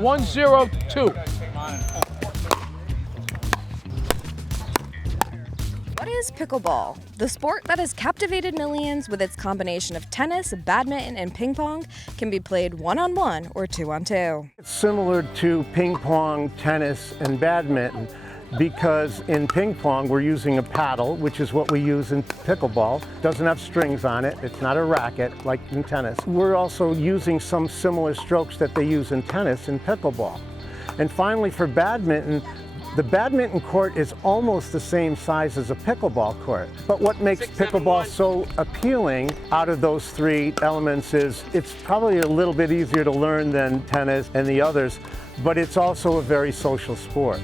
1-0-2. What is pickleball? The sport that has captivated millions with its combination of tennis, badminton, and ping pong can be played one-on-one or two-on-two. It's similar to ping pong, tennis, and badminton because in ping pong we're using a paddle, which is what we use in pickleball. It doesn't have strings on it. It's not a racket like in tennis. We're also using some similar strokes that they use in tennis in pickleball. And finally, for badminton, the badminton court is almost the same size as a pickleball court. But what makes pickleball so appealing out of those three elements is it's probably a little bit easier to learn than tennis and the others, but it's also a very social sport.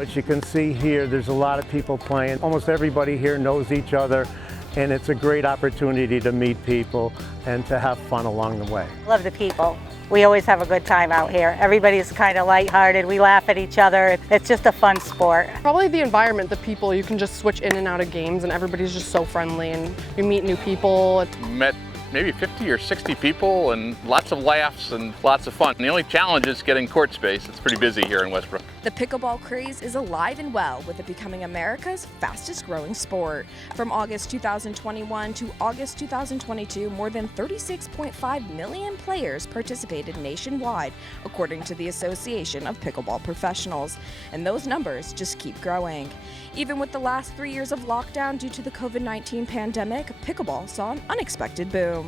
As you can see here, there's a lot of people playing. Almost everybody here knows each other, and it's a great opportunity to meet people and to have fun along the way. Love the people. We always have a good time out here. Everybody's kind of lighthearted. We laugh at each other. It's just a fun sport. Probably the environment, the people. You can just switch in and out of games, and everybody's just so friendly, and you meet new people. Met maybe 50 or 60 people and lots of laughs and lots of fun. And the only challenge is getting court space. It's pretty busy here in Westbrook. The pickleball craze is alive and well, with it becoming America's fastest growing sport. From August 2021 to August 2022, more than 36.5 million players participated nationwide, according to the Association of Pickleball Professionals. And those numbers just keep growing. Even with the last 3 years of lockdown due to the COVID-19 pandemic, pickleball saw an unexpected boom.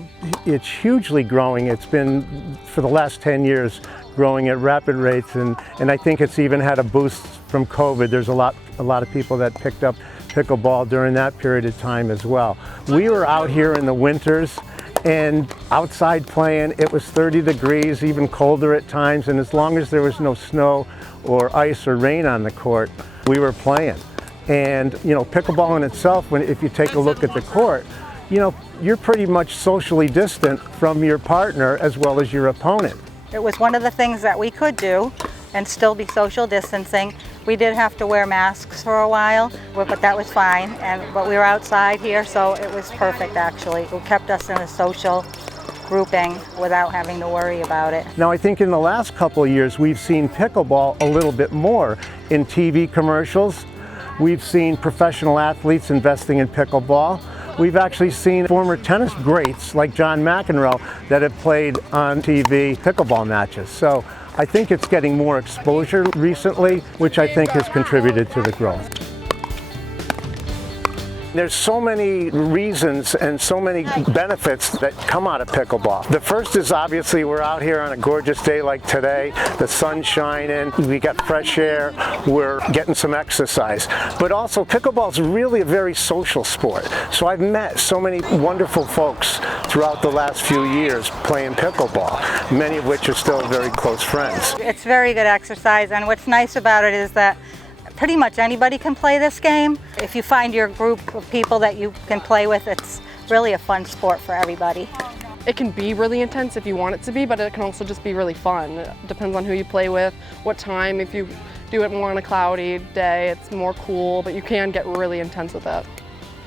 It's hugely growing. It's been, for the last 10 years, growing at rapid rates, and I think it's even had a boost from COVID. There's a lot of people that picked up pickleball during that period of time as well. We were out here in the winters and outside playing. It was 30 degrees, even colder at times, and as long as there was no snow or ice or rain on the court, we were playing. And you know, pickleball in itself, if you take a look at the court, you know, you're pretty much socially distant from your partner as well as your opponent. It was one of the things that we could do and still be social distancing. We did have to wear masks for a while, but that was fine. But we were outside here, so it was perfect actually. It kept us in a social grouping without having to worry about it. Now I think in the last couple of years we've seen pickleball a little bit more in TV commercials. We've seen professional athletes investing in pickleball. We've actually seen former tennis greats like John McEnroe that have played on TV pickleball matches. So I think it's getting more exposure recently, which I think has contributed to the growth. There's so many reasons and so many benefits that come out of pickleball. The first is obviously we're out here on a gorgeous day like today. The sun's shining, we got fresh air, we're getting some exercise. But also pickleball is really a very social sport. So I've met so many wonderful folks throughout the last few years playing pickleball, many of which are still very close friends. It's very good exercise, and what's nice about it is that pretty much anybody can play this game. If you find your group of people that you can play with, it's really a fun sport for everybody. It can be really intense if you want it to be, but it can also just be really fun. It depends on who you play with, what time. If you do it more on a cloudy day, it's more cool, but you can get really intense with it,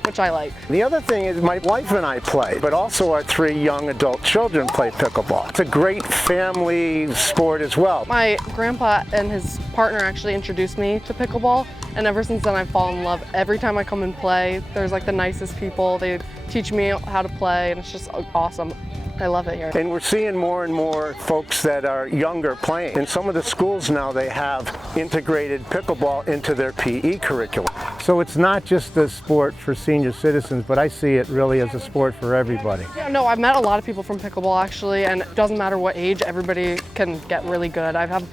which I like. The other thing is my wife and I play, but also our 3 young adult children play pickleball. It's a great family sport as well. My grandpa and his partner actually introduced me to pickleball, and ever since then I've fallen in love. Every time I come and play, there's like the nicest people. They teach me how to play, and it's just awesome. I love it here. And we're seeing more and more folks that are younger playing. In some of the schools now they have integrated pickleball into their PE curriculum. So it's not just a sport for senior citizens, but I see it really as a sport for everybody. Yeah, no, I've met a lot of people from pickleball actually, and it doesn't matter what age, everybody can get really good. I've had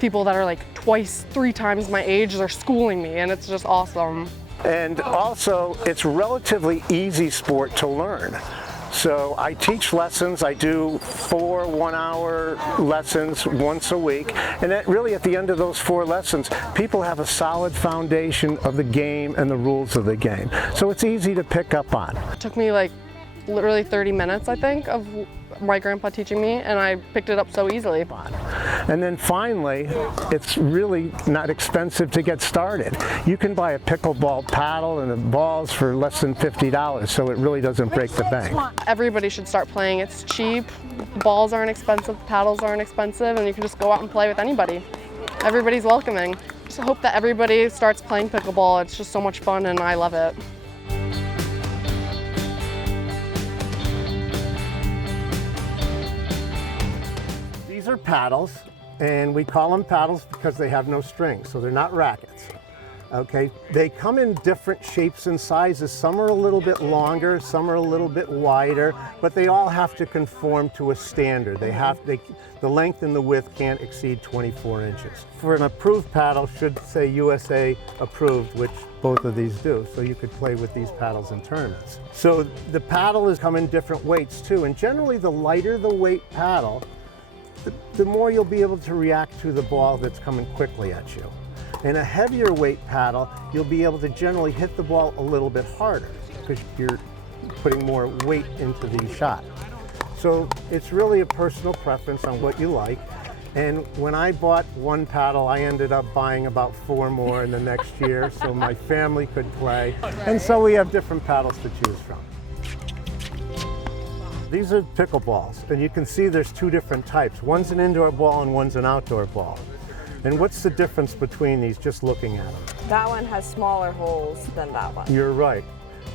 people that are like 2-3 times my age, they're schooling me, and it's just awesome. And also, it's a relatively easy sport to learn. So I teach lessons. I do 4 one-hour lessons once a week. And that really at the end of those 4 lessons, people have a solid foundation of the game and the rules of the game. So it's easy to pick up on. It took me like literally 30 minutes, I think, of my grandpa teaching me, and I picked it up so easily. And then finally, it's really not expensive to get started. You can buy a pickleball paddle and the balls for less than $50, so it really doesn't break the bank. Everybody should start playing. It's cheap, balls aren't expensive, paddles aren't expensive, and you can just go out and play with anybody. Everybody's welcoming. Just hope that everybody starts playing pickleball. It's just so much fun and I love it. These are paddles, and we call them paddles because they have no strings, so they're not rackets. Okay, they come in different shapes and sizes. Some are a little bit longer, some are a little bit wider, but they all have to conform to a standard. The length and the width can't exceed 24 inches. For an approved paddle, should say USA approved, which both of these do, so you could play with these paddles in tournaments. So the paddle has come in different weights too, and generally the lighter the weight paddle, the more you'll be able to react to the ball that's coming quickly at you. In a heavier weight paddle, you'll be able to generally hit the ball a little bit harder because you're putting more weight into the shot. So it's really a personal preference on what you like. And when I bought one paddle, I ended up buying about 4 more in the next year so my family could play. And so we have different paddles to choose from. These are pickleballs, and you can see there's 2 different types. One's an indoor ball and one's an outdoor ball. And what's the difference between these, just looking at them? That one has smaller holes than that one. You're right.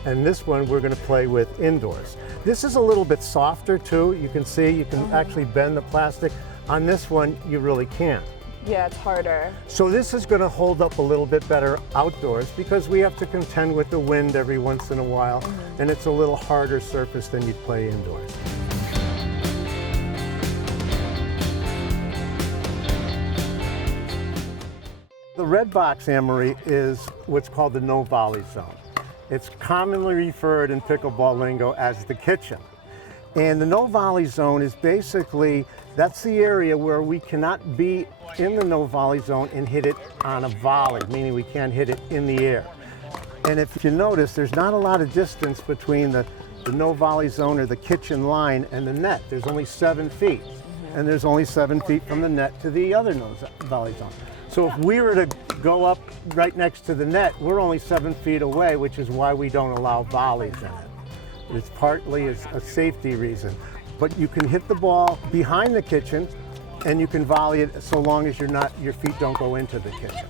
And this one we're going to play with indoors. This is a little bit softer too. You can see, you can actually bend the plastic. On this one, you really can't. Yeah, it's harder. So this is going to hold up a little bit better outdoors because we have to contend with the wind every once in a while, and it's a little harder surface than you'd play indoors. The red box, Anne-Marie, is what's called the no volley zone. It's commonly referred in pickleball lingo as the kitchen. And the no volley zone is basically, that's the area where we cannot be in the no volley zone and hit it on a volley, meaning we can't hit it in the air. And if you notice, there's not a lot of distance between the no volley zone or the kitchen line and the net. There's only 7 feet. And there's only 7 feet from the net to the other no volley zone. So if we were to go up right next to the net, we're only 7 feet away, which is why we don't allow volleys in it. It's partly a safety reason. But you can hit the ball behind the kitchen and you can volley it so long as your feet don't go into the kitchen.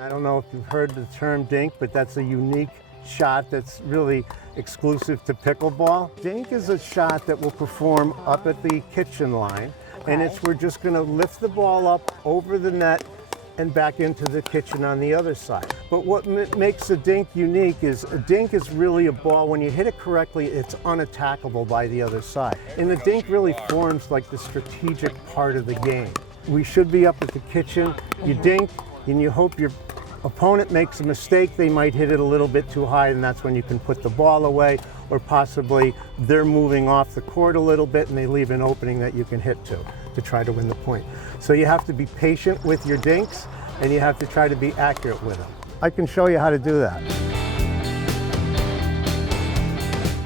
I don't know if you've heard the term dink, but that's a unique shot that's really exclusive to pickleball. Dink is a shot that will perform up at the kitchen line, and we're just going to lift the ball up over the net and back into the kitchen on the other side. But what makes a dink unique is a dink is really a ball, when you hit it correctly, it's unattackable by the other side. And the dink really forms like the strategic part of the game. We should be up at the kitchen, you dink, and you hope your opponent makes a mistake. They might hit it a little bit too high, and that's when you can put the ball away, or possibly they're moving off the court a little bit and they leave an opening that you can hit to try to win the point. So you have to be patient with your dinks, and you have to try to be accurate with them. I can show you how to do that.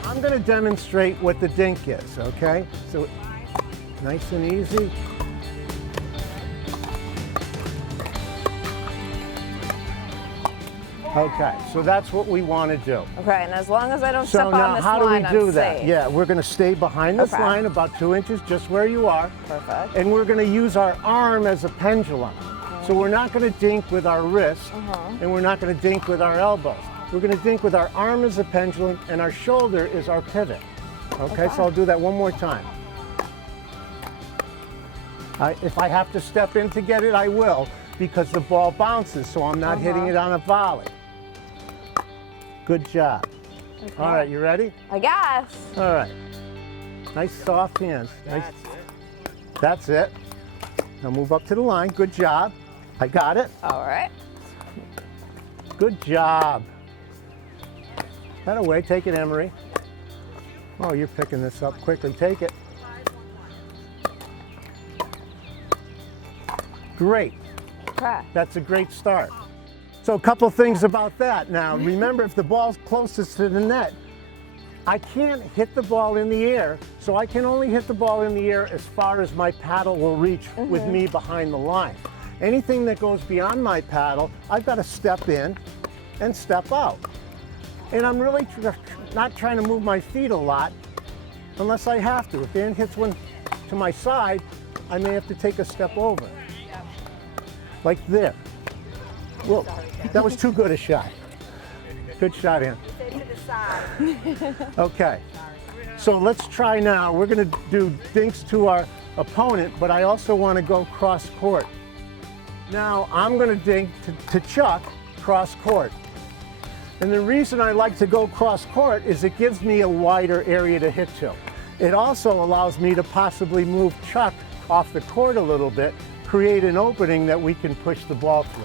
I'm going to demonstrate what the dink is, okay? So nice and easy. Okay, so that's what we want to do. Okay, and as long as I don't step So on now, this how do we line, do I'm that? safe. Yeah, we're going to stay behind this line about 2 inches, just where you are. Perfect. And we're going to use our arm as a pendulum. So we're not going to dink with our wrist, and we're not going to dink with our elbows. We're going to dink with our arm as a pendulum, and our shoulder is our pivot. Okay, so I'll do that one more time. If I have to step in to get it, I will, because the ball bounces, so I'm not hitting it on a volley. Good job. Okay. All right, you ready? I guess. All right. Nice soft hands. Nice. That's it. Now move up to the line. Good job. I got it. All right. Good job. That away. Take it, Emery. Oh, you're picking this up quickly. Take it. Great. Okay. That's a great start. So a couple things about that. Now, remember, if the ball's closest to the net, I can't hit the ball in the air, so I can only hit the ball in the air as far as my paddle will reach with me behind the line. Anything that goes beyond my paddle, I've got to step in and step out. And I'm really not trying to move my feet a lot unless I have to. If Dan hits one to my side, I may have to take a step over. Like there. Whoa, that was too good a shot. Good shot, Ann. Okay, so let's try now. We're going to do dinks to our opponent, but I also want to go cross court. Now I'm going to dink to Chuck cross court. And the reason I like to go cross court is it gives me a wider area to hit to. It also allows me to possibly move Chuck off the court a little bit, create an opening that we can push the ball through.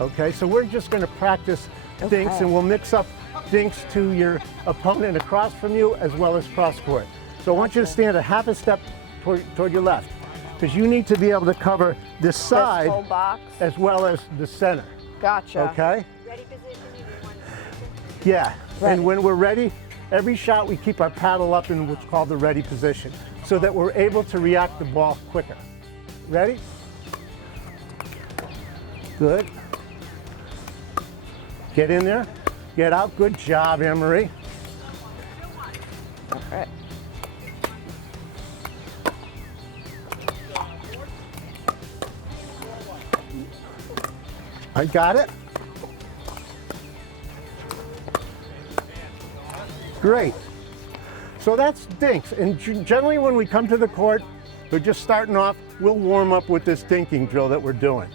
Okay, so we're just going to practice dinks, and we'll mix up dinks to your opponent across from you as well as cross court. So I want you to stand a half a step toward your left, because you need to be able to cover this side whole box as well as the center. Gotcha. Okay? Ready position, you do one. Yeah, Ready. And when we're ready, every shot we keep our paddle up in what's called the ready position so that we're able to react the ball quicker. Ready? Good. Get in there, get out. Good job, Anne-Marie. All right. I got it. Great. So that's dinks. And generally when we come to the court, we're just starting off, we'll warm up with this dinking drill that we're doing.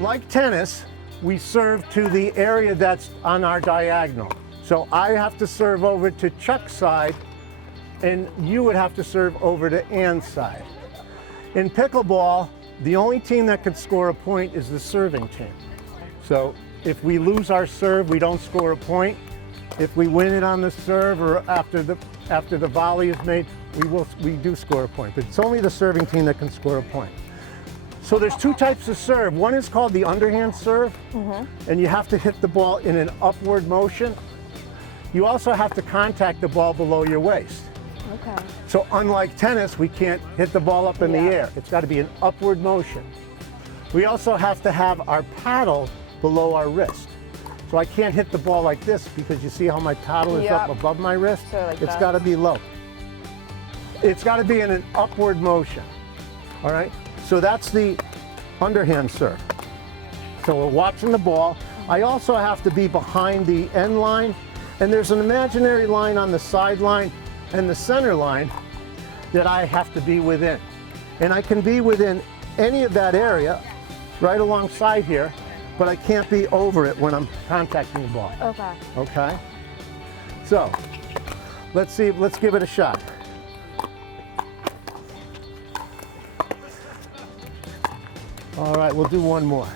Like tennis, we serve to the area that's on our diagonal. So I have to serve over to Chuck's side, and you would have to serve over to Ann's side. In pickleball, the only team that can score a point is the serving team. So if we lose our serve, we don't score a point. If we win it on the serve or after the volley is made, we do score a point. But it's only the serving team that can score a point. So there's two types of serve. One is called the underhand serve, and you have to hit the ball in an upward motion. You also have to contact the ball below your waist. Okay. So unlike tennis, we can't hit the ball up in the air. It's got to be an upward motion. We also have to have our paddle below our wrist. So I can't hit the ball like this because you see how my paddle is up above my wrist? So like it's got to be low. It's got to be in an upward motion. All right? So that's the underhand serve. So we're watching the ball. I also have to be behind the end line, and there's an imaginary line on the sideline and the center line that I have to be within. And I can be within any of that area right alongside here, but I can't be over it when I'm contacting the ball. Okay. Okay? So, let's give it a shot. All right, we'll do one more.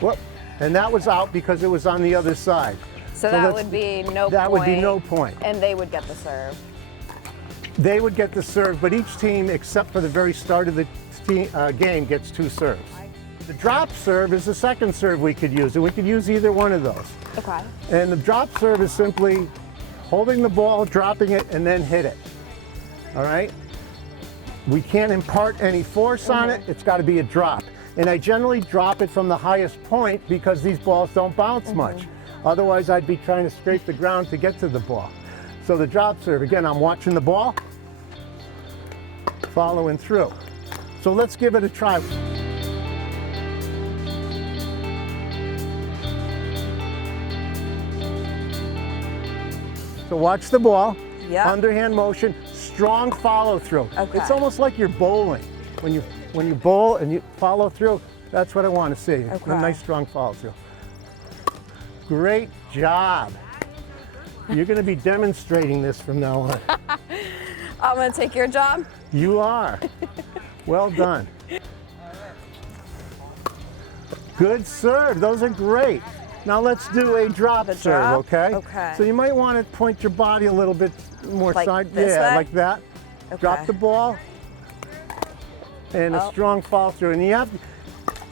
Whoop. And that was out because it was on the other side. So that would be no point. That would be no point. And they would get the serve. They would get the serve, but each team, except for the very start of the game, gets two serves. The drop serve is the second serve we could use, and we could use either one of those. Okay. And the drop serve is simply holding the ball, dropping it, and then hit it. All right? We can't impart any force on it. It's got to be a drop. And I generally drop it from the highest point because these balls don't bounce much. Otherwise, I'd be trying to scrape the ground to get to the ball. So the drop serve, again, I'm watching the ball, following through. So let's give it a try. So watch the ball, underhand motion, strong follow through. Okay. It's almost like you're bowling. When you bowl and you follow through, that's what I want to see. Okay. A nice strong follow through. Great job. You're going to be demonstrating this from now on. I'm going to take your job. You are. Well done. Good serve. Those are great. Now let's do a drop The serve, drop? okay? Okay. So you might want to point your body a little bit more Like side. this Yeah, way? like that. Okay. Drop the ball. And a Oh. strong follow through. And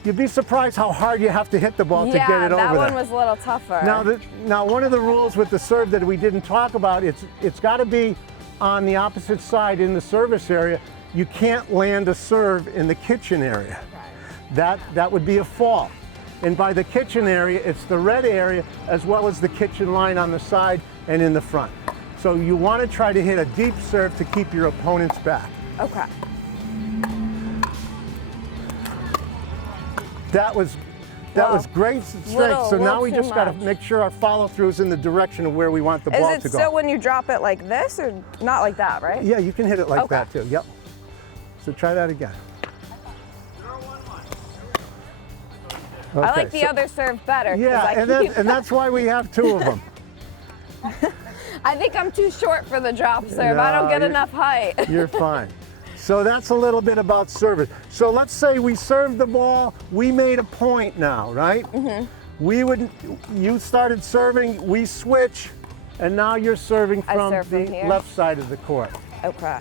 you'd be surprised how hard you have to hit the ball to get it over that one there. was a little tougher. Now one of the rules with the serve that we didn't talk about, it's got to be on the opposite side in the service area. You can't land a serve in the kitchen area. That would be a fault. And by the kitchen area, it's the red area as well as the kitchen line on the side and in the front. So you want to try to hit a deep serve to keep your opponents back. Okay. That was great strength. So now we just got to make sure our follow through is in the direction of where we want the ball Is to it go. still when you drop it like this or not like that, right? Yeah, you can hit it like Okay. that too. Yep. So try that again. I Okay, like the other serve better. 'cause Yeah, and that's why we have two of them. I think I'm too short for the drop serve. I don't No, get you're- enough height. You're fine. So that's a little bit about service. So let's say we served the ball, we made a point now, right? Mm-hmm. You started serving, we switch, and now you're serving from serve from the here? left side of the court. Okay.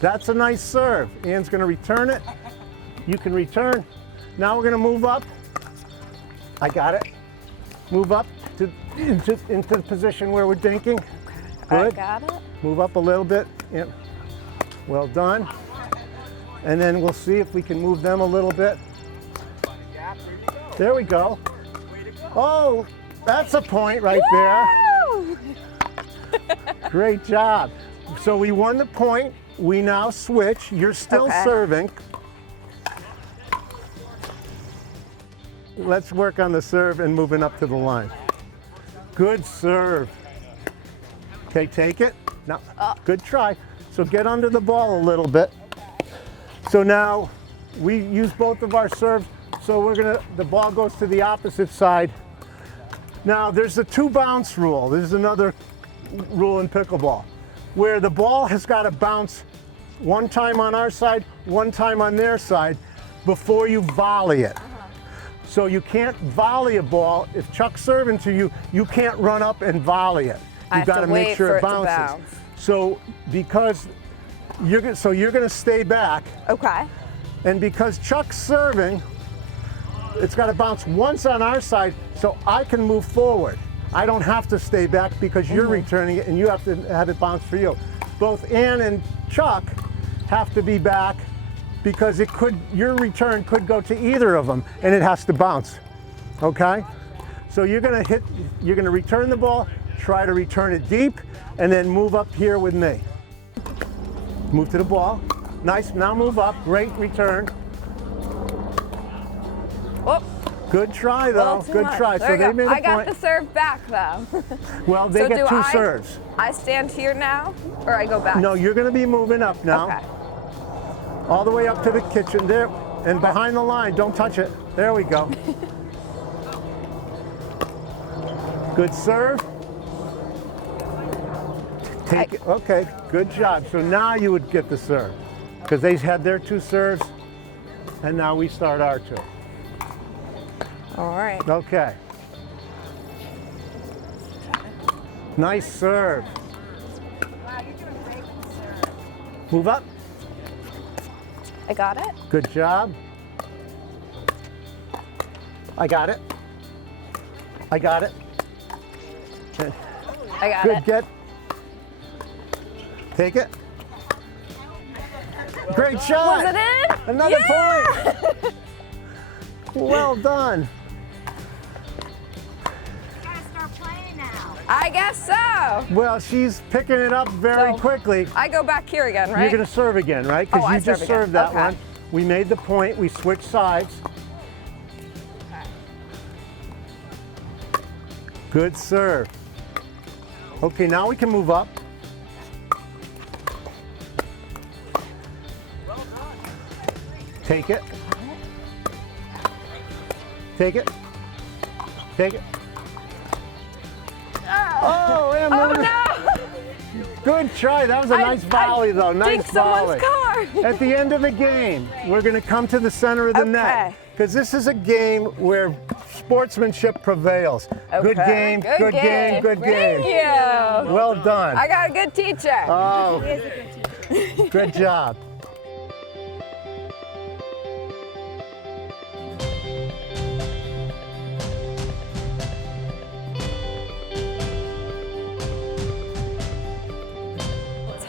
That's a nice serve. Ann's gonna return it. You can return. Now we're gonna move up. I got it. Move up into the position where we're dinking. I Good. got it. Move up a little bit. Yep. Well done. And then we'll see if we can move them a little bit. There we go. Oh, that's a point right Woo! there. Great job. So we won the point. We now switch. You're still Okay. serving. Let's work on the serve and moving up to the line. Good serve. Okay, take it. Now, good try. So get under the ball a little bit. So now we use both of our serves. So the ball goes to the opposite side. Now there's the 2 bounce rule. There's another rule in pickleball where the ball has got to bounce one time on our side, one time on their side before you volley it. So you can't volley a ball. If Chuck's serving to you, you can't run up and volley it. You've got to make sure it bounces. So because you're going to stay back, Okay. and because Chuck's serving, it's got to bounce once on our side, so I can move forward. I don't have to stay back because you're returning it, and you have to have it bounce for you. Both Ann and Chuck have to be back because your return could go to either of them, and it has to bounce. Okay? So you're going to return the ball, try to return it deep, and then move up here with me. Move to the ball. Nice. Now move up. Great return. Oh, Good try, though. too Good much. try. There So we they go. made a I got point. the serve back though. Well, they So get do 2 I- serves. I stand here now, or I go back? No, you're going to be moving up now. Okay. All the way up to the kitchen there, and behind the line. Don't touch it. There we go. Good serve. Take it. Okay, good job. So now you would get the serve because they had their 2 serves, and now we start our 2. All right. Okay. Nice serve. Move up. I got it. Good job. I got it. I got it. I got Good it. get. Take it. Great shot. Was it in? Another Yeah! point. Well done. I guess so. Well, she's picking it up very So, quickly. I go back here again, right? You're going to serve again, right? Because Oh, I you just serve again. served that Okay. one. We made the point. We switched sides. Good serve. Okay, now we can move up. Take it. Take it. Take it. Oh, and Oh moving. no! Good Good try. That was a nice volley, though. Nice volley. Someone's car. At the end of the game, we're going to come to the center of the net. Because this is a game where sportsmanship prevails. Good game, good game, good game. Thank you. Well done. I got a good teacher. Oh, He is a good teacher. good job.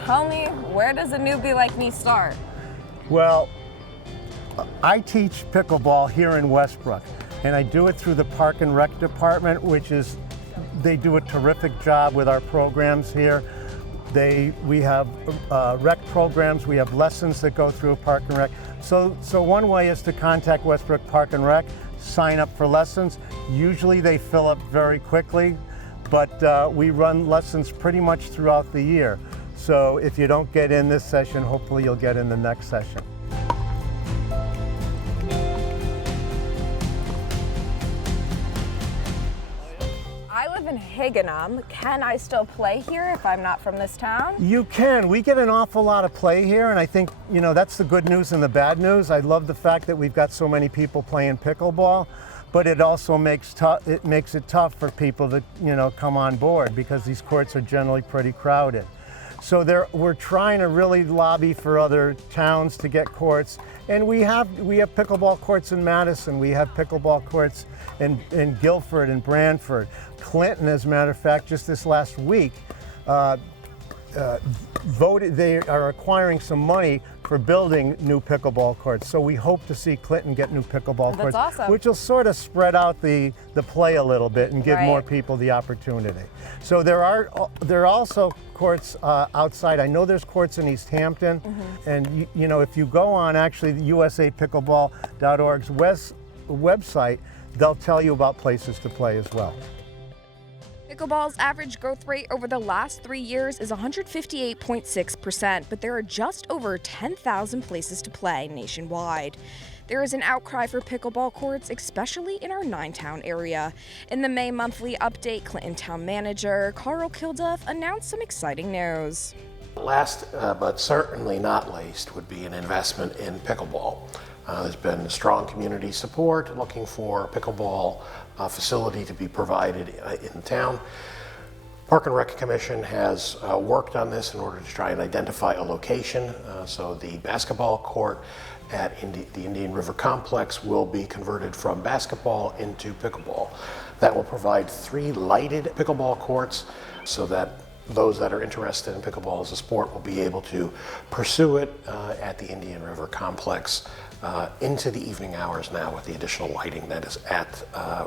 Tell me, where does a newbie like me start? Well, I teach pickleball here in Westbrook, and I do it through the Park and Rec department, they do a terrific job with our programs here. We have rec programs, we have lessons that go through Park and Rec. So one way is to contact Westbrook Park and Rec, sign up for lessons. Usually they fill up very quickly, but we run lessons pretty much throughout the year. So if you don't get in this session, hopefully you'll get in the next session. I live in Higganum. Can I still play here if I'm not from this town? You can. We get an awful lot of play here, and I think, that's the good news and the bad news. I love the fact that we've got so many people playing pickleball, but it also makes it tough for people to, come on board because these courts are generally pretty crowded. So we're trying to really lobby for other towns to get courts, and we have pickleball courts in Madison. We have pickleball courts in Guilford and Branford. Clinton, as a matter of fact, just this last week, voted. They are acquiring some money for building new pickleball courts. So we hope to see Clinton get new pickleball courts, awesome. which will sort of spread out the play a little bit and give more people the opportunity. So there are also courts outside. I know there's courts in East Hampton, and if you go on actually the usapickleball.org's website, they'll tell you about places to play as well. Pickleball's average growth rate over the last 3 years is 158.6%, but there are just over 10,000 places to play nationwide. There is an outcry for pickleball courts, especially in our Ninetown area. In the May monthly update, Clinton Town Manager Carl Kilduff announced some exciting news. Last, but certainly not least, would be an investment in pickleball. There's been strong community support looking for a pickleball facility to be provided in town. Park and Rec Commission has worked on this in order to try and identify a location. So the basketball court at the Indian River Complex will be converted from basketball into pickleball. That will provide 3 lighted pickleball courts so that those that are interested in pickleball as a sport will be able to pursue it at the Indian River Complex into the evening hours now with the additional lighting that is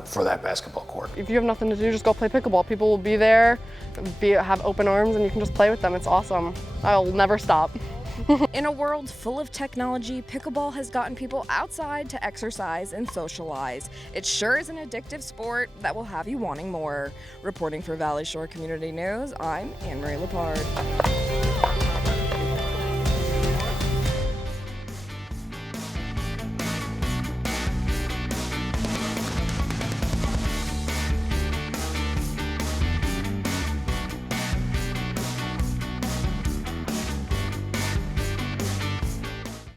for that basketball court. If you have nothing to do, just go play pickleball. People will be there, have open arms, and you can just play with them. It's awesome. I'll never stop. In a world full of technology, pickleball has gotten people outside to exercise and socialize. It sure is an addictive sport that will have you wanting more. Reporting for Valley Shore Community News, I'm Anne-Marie Lepard.